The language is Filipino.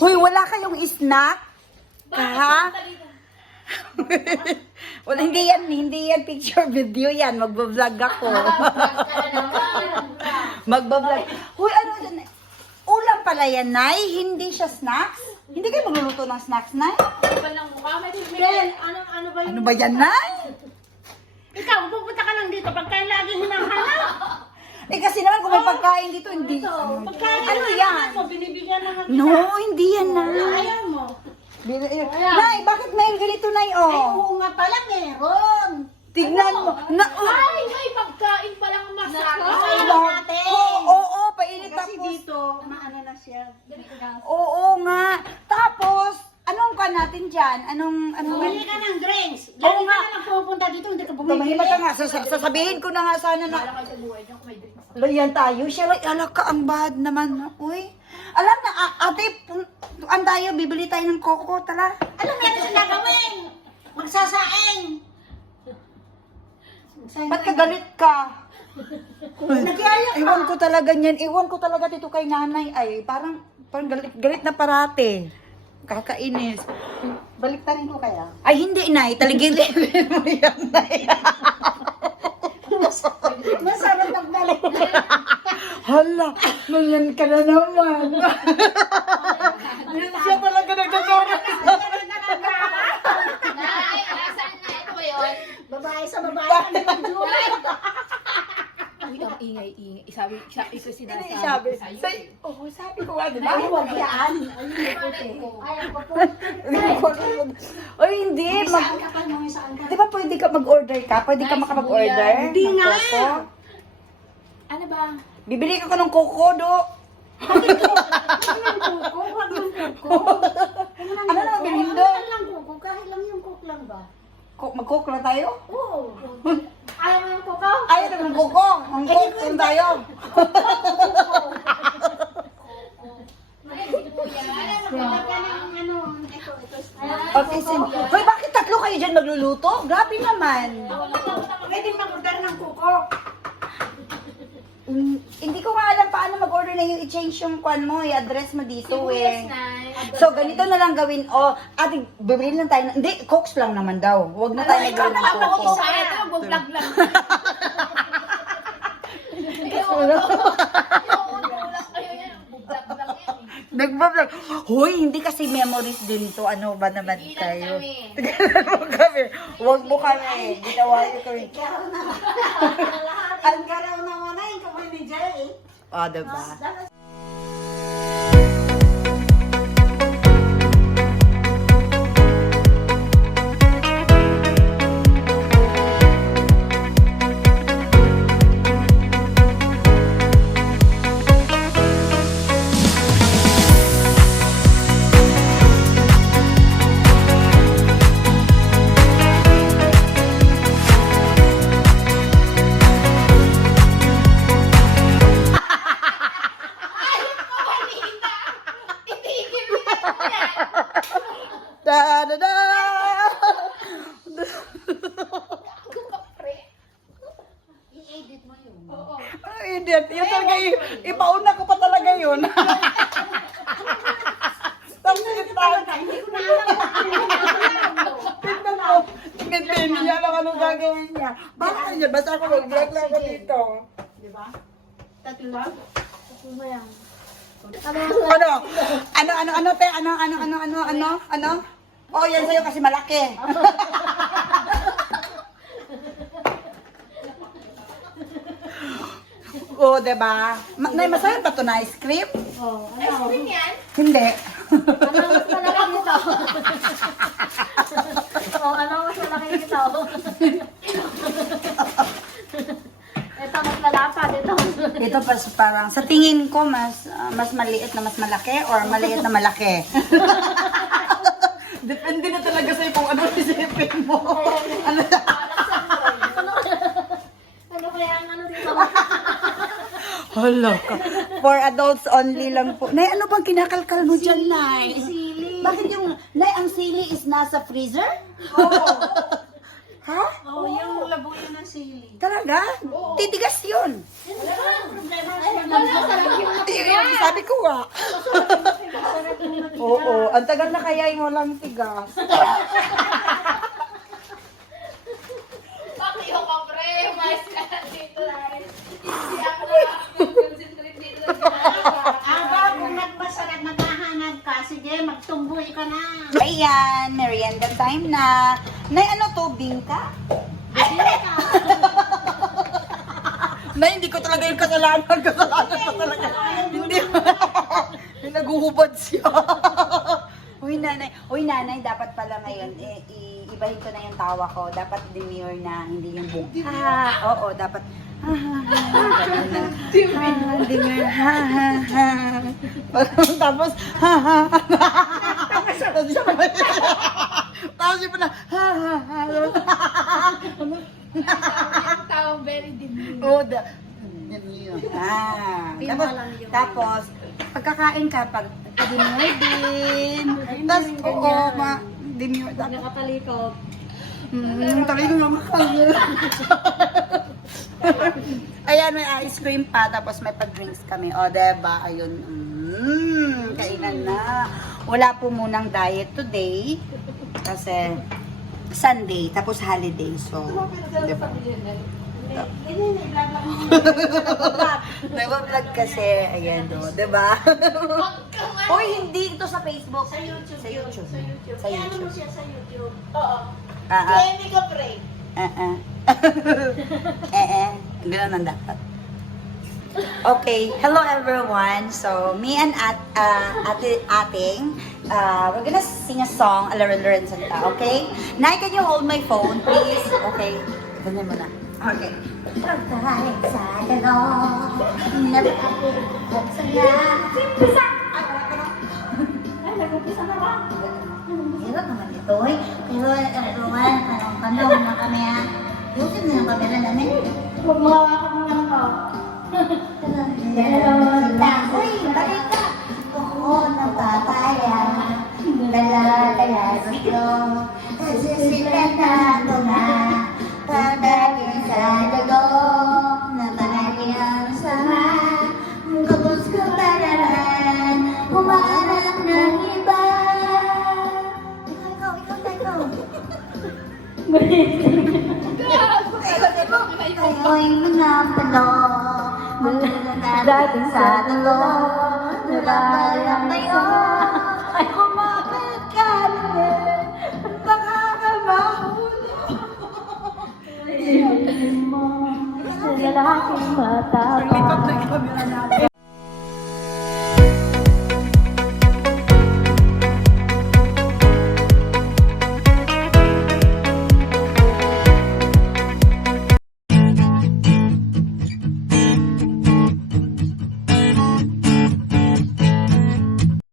Hoy, wala kayong snack? Ha? Wala, hindi yan picture video yan. Magbablog ako. Magbablog. Hoy, ano yan? Ulam pala yan, Nay? Hindi siya snacks? Hindi kayo magluluto ng snacks, Nay? Walang mukha. Ano ba yun? Ano ba yan, Nay? Ikaw, pupunta ka lang dito pagka lagi hinahanap. Eh kasi naman kung may pagkain dito, hindi. Pagkain Ano yan? mo, binibigyan naman kita. No, hindi yan, Nay. Ayaw mo. Nay, bakit may ganito, Nay? Ay, Oh. oo nga pala, meron. Tignan mo. Na, Ay, may pagkain palang masarap. Ayaw natin. Oo, painit Kasi tapos. dito, maano na siya. Oo nga. Tapos, anong ka natin dyan? Bumili ka ng drinks. Oo Lagi nga. ka na lang pupunta dito, hindi ka bumili. Tumahimik ka nga. Sasabihin ko na nga sana na. Layan tayo. Siya, alak ka, ang bad naman. Uy. Alam na, ate, ang tayo, bibili tayo ng koko. Tala. Alam mo natin sa gagawin. Magsasaing. Ba't ka galit ka? Nagyaya ka. Iwan ko talaga niyan. Iwan ko talaga dito kay nanay. Ay, parang galit na parate. Kakainis. Balik ta rin ko kaya. Ay, hindi, Nay. Taligilin mo yan, Nay. Masarap magbalik. Hala, ganyan ka na naman. Yan siya talaga nagdadora. Nay, alasan na. Ito ba yun? Babae sa babae. Uy, ang ingay-ingay. Sabi ko Hindi sinasabi sabi. sa'yo. Sabi ko nga, di ba? Ay, wag yan. Ayun yung puti. Ayaw ko po. Oy, hindi. Saan ka pa naman saan ka? Di ba pwede ka mag-order ka? Pwede ka Nice, makapag-order? buyan. Hindi ng nga. koko? Ano ba? Bibili ka ng koko, do. Huwag ng kuko. Ano naman bilhin doon? Ano lang kuko? Kahit lang yung cook lang ba? Mag-cook lang tayo? Oo. Ayaw mo yung kuko? Ayaw na ng koko. Ang cook lang tayo. Okay, sin. Hoy, bakit tatlo kayo dyan magluluto? Grabe naman. Pwede mag-order ng kuko. Hindi ko nga alam paano mag-order na yung i-change yung kwan mo, i-address mo dito Sibuyas, eh. Nay. So, ganito na lang gawin. O, ate, bibili lang tayo. Hindi, cooks lang naman daw. Huwag na tayo ikaw na lang magluluto. mag-isa. Kaya ito, vlog lang. Nagbablog. Hoy, hindi kasi memories din to. Ano ba naman kayo? kami. Tigilan mo kami. Huwag mo kami. Ginawa niyo kami. Ang garaw naman na yung kamay ni Jay. O, diba? Da da da! I-edit mo yun. Ano idiot? Yun talaga, ipauna ko pa talaga yun. Tapos talaga, Hindi ko na alam. tignan mo. Tignan niya lang anong gagawin niya. Baka niya, basta ako mag-vlog lang ako dito. Di ba? Tatlo? Tatlo na yan. Ano? Oh, yan sa'yo kasi malaki. Oh, diba? Nay, masaya ba ito na ice cream? Oh, Ice cream yan? Hindi. ano mas malaki nito? Oh, ano mas malaki nito? Ito mas lalapad, ito mas malaki. Ito parang, sa tingin ko, mas maliit na mas malaki or maliit na malaki. Depende na talaga sa'yo kung ano isipin mo. Ano kaya ang ano dito? Hala ka. For adults only lang po. Nay, ano bang kinakalkal mo dyan, Nay? Sili. Bakit yung, Nay, ang sili is nasa freezer? Oo. Ha? Oh, yung labuyo ng sili. Talaga? Titigas yun. Wala problema. Sabi ko nga. Sarap yung Oo, ang tagal na kaya yung walang tigas. Bakit yung kapre? Mas ka dito lang. Hindi ako concentrate dito lang. Aba, kung nagmasarap, naghahanap ka, sige, magtumboy ka na. Ayan, merienda time na. Nay, ano to, bingka? Nay, hindi ko talaga yung kasalanan. Kasalanan ko talaga. Hindi. Yung naguhubad siya. Uy, nanay, dapat pala ngayon, ibahin ko na yung tawa ko. Dapat demure na, hindi yung bung. Oo, dapat. Demure. Tapos, tapos yung pala, Yung tawang very dimly. oh, tapos, pagkakain ka, demure din. Tapos, oo, demure. Nakatalikod. Talagang naman kami. Ayan, may ice cream pa, tapos may pag-drinks kami. O, diba? Ayun. Kainan na. Wala po munang diet today. Kasi Sunday, tapos holiday. So, diba? Nag-vlog kasi. Ayan, o. Diba? Hoy, hindi ito sa Facebook. Sa YouTube. Sa YouTube. Sa YouTube. Sa Kaya ano mo YouTube. siya sa YouTube? Oo. Ah, Kaya hindi ka pray. Ganun ang dapat. Okay, hello everyone. So, me and ating, we're gonna sing a song, Alaran Santa, okay? Nay, can you hold my phone, please? Okay, ganyan mo na. Okay. Pagkain sa dalo, nabibukok sa Umpisa! Ay, nag-umpisa na ba? Hirap naman ito eh. Pero everyone, tanong na kami ha. Yusin mo yung camera namin. Huwag mahawakan mo lang ako. Uy, balik ka! Ako napapaya, dala-dala gusto. Sisilan na ito na, pagdating sa dago, na palagi ang sama. Kapos ko pararan, humarap ng iba. Ikaw. Ako'y manapalo, dating sa dulo, nabalang tayo, ay kumapit ka namin, baka ka mahulog. Sa lalaking mata. Likod na yung camera namin.